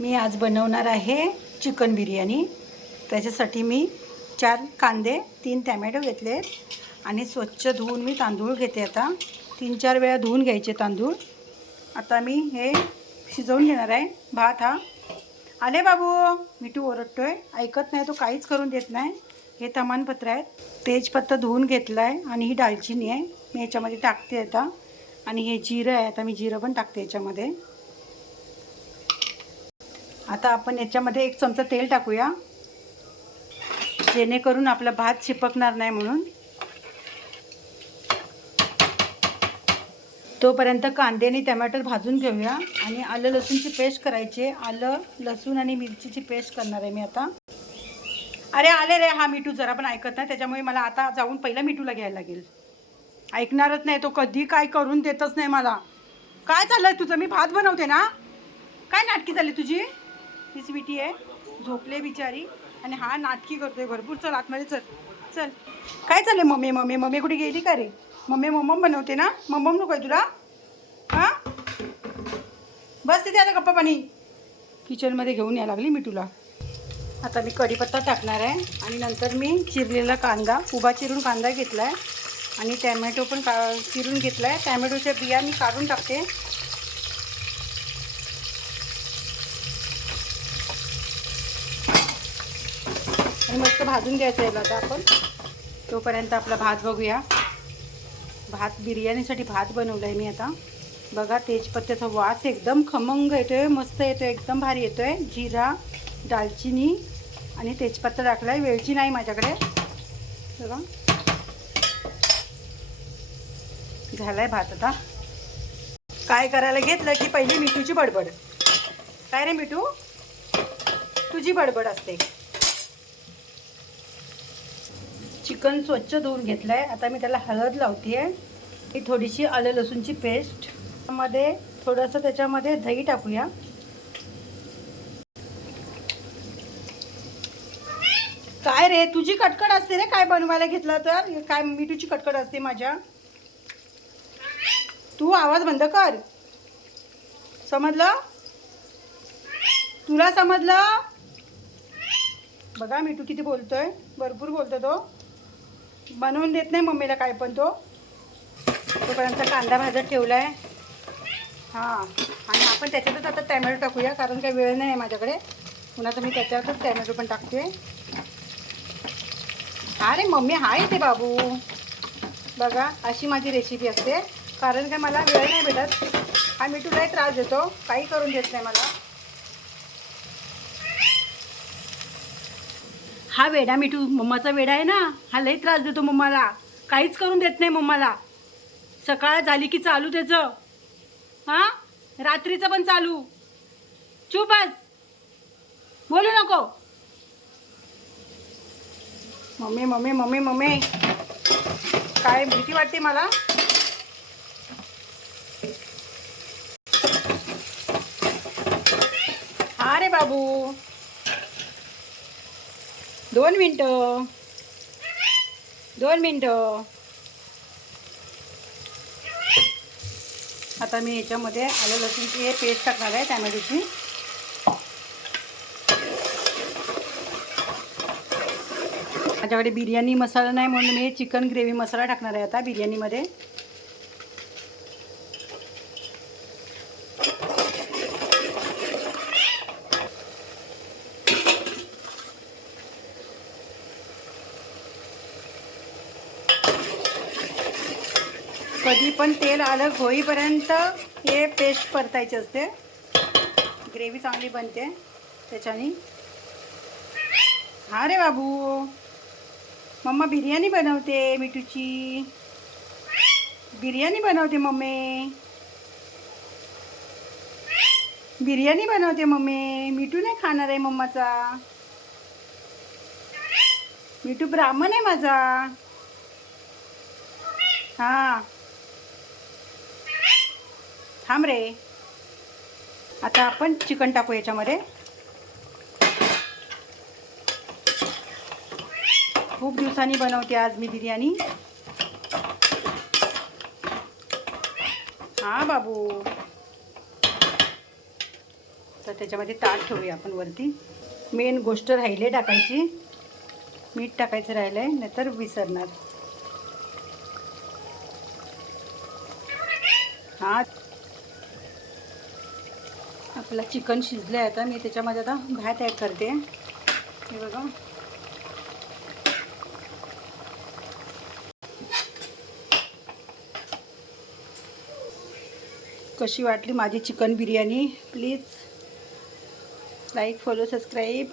मी आज बनवणार आहे चिकन बिर्याणी. त्याच्यासाठी मी चार कांदे तीन टॅमॅटो घेतले आणि स्वच्छ धुवून मी तांदूळ घेते आता. तीन चार वेळा धुवून घ्यायचे तांदूळ. आता मी हे शिजवून घेणार आहे. भात हा. आले बाबू मिठू ओरडतो आहे ऐकत नाही तो काहीच करून देत नाही. हे तमानपत्र आहेत. तेजपत्ता धुवून घेतला आहे आणि ही दालचिनी आहे. मी याच्यामध्ये टाकते आता. आणि हे जिरं आहे आता मी जिरं पण टाकते याच्यामध्ये. आता आपण याच्यामध्ये एक चमचा तेल टाकूया. जेणेकरून आपला भात चिपकणार नाही म्हणून. तोपर्यंत कांदे आणि टमॅटर भाजून घेऊया आणि आलं लसूणची पेस्ट करायची. आहे. आलं लसूण आणि मिरचीची पेस्ट करणार आहे मी आता. अरे आले रे हा मिठू जरा पण ऐकत नाही त्याच्यामुळे मला आता जाऊन पहिला मिठूला घ्यायला लागेल. ऐकणारच नाही तो कधी काय करून देतच नाही मला. काय चाललंय तुझं? मी भात बनवते ना? काय नाटकी झाली तुझी? ही स्वीटी आहे. झोपले बिचारी. आणि हा नाटकी करतोय भरपूर. चल आतमध्ये चल. चल. काय चाललंय मम्मी? मम्मी मम्मी कुठे गेली का रे? मम्मी मम्मम बनवते ना? मम्मम नको आहे तुला? हां? बस तिथे आता गप्पा पाणी. किचनमध्ये घेऊन यायला लागली मी तुला. आता मी कढीपत्ता टाकणार आहे. आणि नंतर मी चिरलेला कांदा उभा चिरून कांदा घेतला आहे आणि टॅमॅटो पण का चिरून घेतला आहे टॅमॅटोच्या बिया मी काढून टाकते. आणि मस्त भाजून घ्यायचं याला आता आपण. तोपर्यंत आपला भात बघूया. भात बिर्याणीसाठी भात बनवला आहे मी आता. बघा तेजपत्त्याचा वास एकदम खमंग येतो आहे मस्त येतो आहे एकदम भारी येतो आहे जिरा दालचिनी आणि तेजपत्ता टाकला आहे वेलची नाही माझ्याकडे. बघा. झाला आहे भात आता. काय करायला घेतलं की पहिली मिठूची बडबड. काय रे मिठू? तुझी बडबड असते. चिकन स्वच्छ धुवून घेतलं आहे आता मी त्याला हळद लावते आहे ही थोडीशी आलं लसूणची पेस्ट. मध्ये थोडंसं त्याच्यामध्ये दही टाकूया. काय रे तुझी कटकट असते रे काय बनवायला घेतलं तर? काय मिठूची कटकट असते माझ्या? तू आवाज बंद कर. समजलं? तुला समजलं? बघा मिठू किती बोलतोय. भरपूर बोलतो तो. बनवून देत नाही मम्मीला काय पण तो. तोपर्यंत कांदा भाजत ठेवला आहे हां आणि आपण त्याच्यातच आता टॅमॅटो टाकूया कारण काही वेळ नाही आहे माझ्याकडे. पुन्हा तर मी त्याच्यातच टॅमॅटो पण टाकते अरे मम्मी हाय ते बाबू. बघा अशी माझी रेसिपी असते. कारण काय मला वेळ नाही भेटत. हा मी तुलाही त्रास देतो. काही करून देत नाही मला. हा वेडा मिठू मम्माचा वेडा आहे ना? हा लई त्रास देतो मम्माला. काहीच करून देत नाही मम्माला. सकाळ झाली की चालू त्याचं. हां? रात्रीचं पण चालू. चुपच बोलू नको. Mummy mummy mummy mummy. काय भीती वाटते मला? अरे बाबू. दोन मिनटं. दोन मिनटं. आता मी याच्यामध्ये आलं लसूणची हे पेस्ट टाकणार आहे टॅमॅटोची. माझ्याकडे बिर्याणी मसाला नाही म्हणून मी चिकन ग्रेव्ही मसाला टाकणार आहे आता बिर्याणीमध्ये. कधी पण तेल अलग होईपर्यंत हे पेस्ट परतायचे असते. ग्रेव्ही चांगली बनते. त्याच्याने. हा रे बाबू. मम्मा बिर्याणी बनवते मिठूची. बिर्याणी बनवते मम्मी. बिर्याणी बनवते मम्मी. मिठू नाही खाणार आहे मम्माचा. मिठू ब्राह्मण आहे माझा. हां. थांब रे. आता आपण चिकन टाकू याच्यामध्ये. खूप दिवसांनी बनवते आज मी बिर्याणी. हां बाबू. तर त्याच्यामध्ये ताट ठेवूया आपण वरती. मेन गोष्ट राहिली आहे टाकायची. मीठ टाकायचं राहिलं आहे नाहीतर विसरणार. हा आपला चिकन शिजलं आहे आता मी त्याच्यामध्ये आता भात ॲड करते. हे बघा. कशी वाटली माझी chicken biryani? Please like follow subscribe